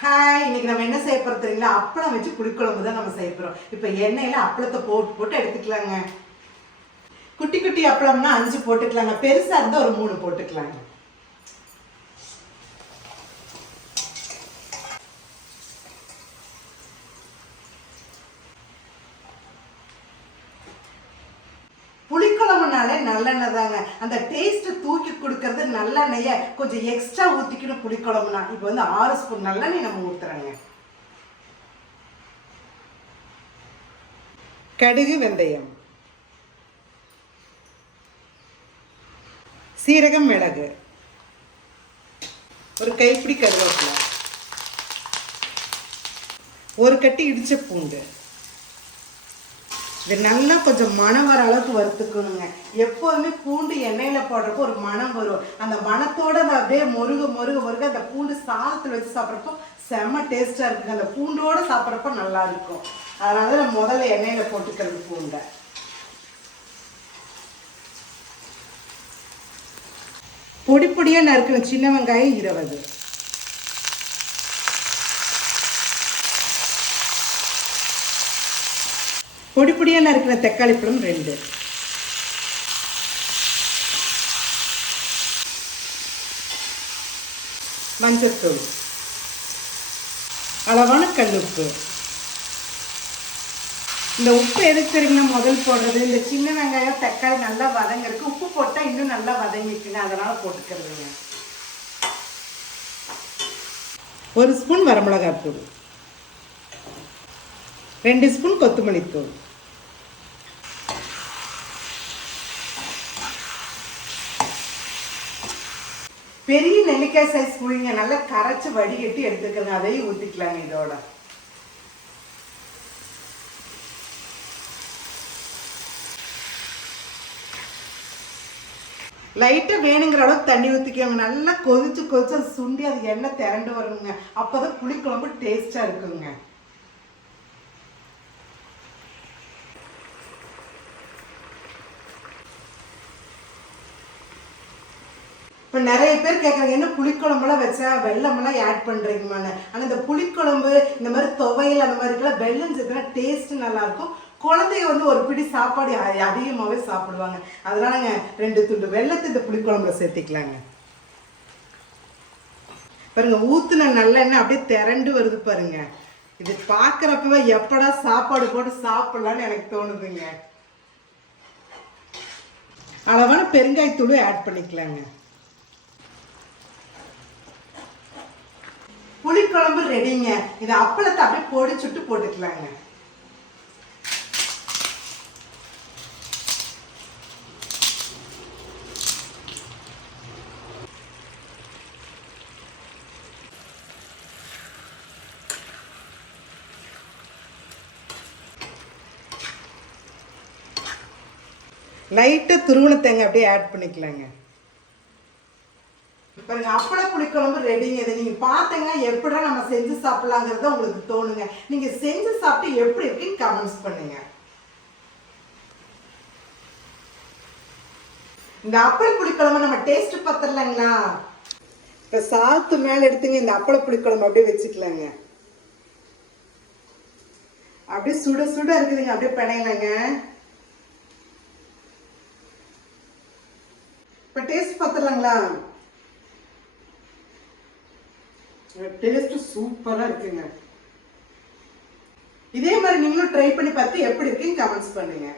Hi, இன்னைக்கு நம்ம என்ன செய்ய போறோம் தெரியுங்களா? அப்பளம் வச்சு புளிக்குழம்பு தான் நம்ம செய்ய போறோம். இப்போ எண்ணெயில அப்பளத்தை போட்டு போட்டு எடுத்துக்கலாங்க. குட்டி குட்டி அப்பளம்னா 5 போட்டுக்கலாங்க. பெருசா இருந்தா ஒரு 3 போட்டுக்கலாங்க. புளிக்குழம்புனாலே நல்லெண்ணெய் தாங்க. அந்த டேஸ்ட் தூக்கி கொடுக்கறது நல்லெண்ணெயை கொஞ்சம் எக்ஸ்ட்ரா ஊற்றிக்கணும். புளிக்குழம்புனா இப்போ 6 ஸ்பூன் நல்லெண்ணெய் நம்ம ஊற்றுறோங்க. கடுகு, வெந்தயம், சீரகம், மிளகு, ஒரு கைப்பிடி கருவேப்பிலை, ஒரு கட்டி இடிச்ச பூண்டு. இது நல்லா கொஞ்சம் மணம் வர அளவுக்கு வறுத்துக்கணுங்க. எப்போதுமே பூண்டு எண்ணெயில் போடுறப்போ ஒரு மணம் வரும். அந்த மணத்தோடு அந்த அப்படியே மொருக அந்த பூண்டு சாதத்தில் வச்சு சாப்பிட்றப்போ செம்ம டேஸ்ட்டாக இருக்குங்க. அந்த பூண்டோடு சாப்பிட்றப்போ நல்லா இருக்கும். அதனால நான் முதல்ல எண்ணெயில் போட்டுக்கிறது பூண்டை. பொடி பொடியாக நறுக்கணும். சின்ன வெங்காயம் 20, பொடி பொடியாக நறுக்கிற தக்காளி பழம் 2, மஞ்சத்தூள், அளவான கல்லுப்பு. இந்த உப்பு எதுக்கு தெரியுங்கன்னா முதல் போடுறது, இந்த சின்ன வெங்காயம் தக்காளி நல்லா வதங்கிறதுக்கு. உப்பு போட்டால் இன்னும் நல்லா வதங்கிக்குங்க, அதனால் போட்டுக்கிறதுங்க. 1 ஸ்பூன் வரமிளகாய் தூள், 2 ஸ்பூன் கொத்தமல்லி தூள், பெரிய நெல்லிக்காய் சைஸ் புளிங்க நல்லா கரைச்சி வடிகட்டி எடுத்துக்கிறேங்க. அதையும் ஊற்றிக்கலாங்க. இதோட லைட்டாக வேணுங்கிற அளவுக்கு தண்ணி ஊற்றிக்கோங்க. நல்லா கொதிச்சு அது சுண்டி அது எண்ணெய் திரண்டு வருங்க. அப்போ தான் புளிக்குழம்பு டேஸ்ட்டாக இருக்குங்க. இப்போ நிறைய பேர் கேட்குறாங்க, என்ன புளிக்குழம்புலாம் வச்சா வெள்ளமெல்லாம் ஆட் பண்ணுறீங்கம்மான்னு. ஆனால் இந்த புளிக்குழம்பு இந்த மாதிரி துவையல் அந்த மாதிரிக்கெல்லாம் வெள்ளம் சேர்த்துனா டேஸ்ட்டு நல்லாயிருக்கும். குழந்தைங்க ஒரு பிடி சாப்பாடு அதிகமாகவே சாப்பிடுவாங்க. அதனாலங்க 2 துண்டு வெள்ளத்தை இந்த புளிக்குழம்புல சேர்த்திக்கலாங்க. பாருங்க, ஊற்றுன நல்லெண்ணெய் அப்படியே திரண்டு வருது பாருங்க. இது பார்க்குறப்பவே எப்படா சாப்பாடு போட்டு சாப்பிடலான்னு எனக்கு தோணுதுங்க. அளவான பெருங்காயத்தூள் ஆட் பண்ணிக்கலாங்க. புளிக்குழம்பு ரெடிங்க. இது அப்பளத்தை அப்படியே பொடிச்சுட்டு போட்டுக்கலாங்க. லைட்டாக துருவன தேங்காய் அப்படியே ஆட் பண்ணிக்கலாங்க. பாருங்க, அப்பள புளிக்குழம்பு ரெடிங்க. இதை நீங்கள் பார்த்தீங்கன்னா எப்படா நம்ம செஞ்சு சாப்பிடலாங்கிறத உங்களுக்கு தோணுங்க. நீங்கள் செஞ்சு சாப்பிட்டு எப்படி இருக்குன்னு கமெண்ட்ஸ் பண்ணுங்க. இந்த அப்பள புளிக்குழம்பு நம்ம டேஸ்ட் பார்த்துடலாங்களா? இப்போ சாத்து மேலே எடுத்துங்க. இந்த அப்பள புளிக்குழம்பு அப்படியே வச்சுக்கலாங்க. அப்படியே சுட சுட இருக்குதுங்க. அப்படியே பிணையலாங்க. இப்போ டேஸ்ட் பார்த்துடலாங்களா? டேஸ்ட் சூப்பரா இருக்குங்க. இதே மாதிரி நீங்களும் ட்ரை பண்ணி பார்த்து எப்படி இருக்குன்னு கமெண்ட்ஸ் பண்ணுங்க.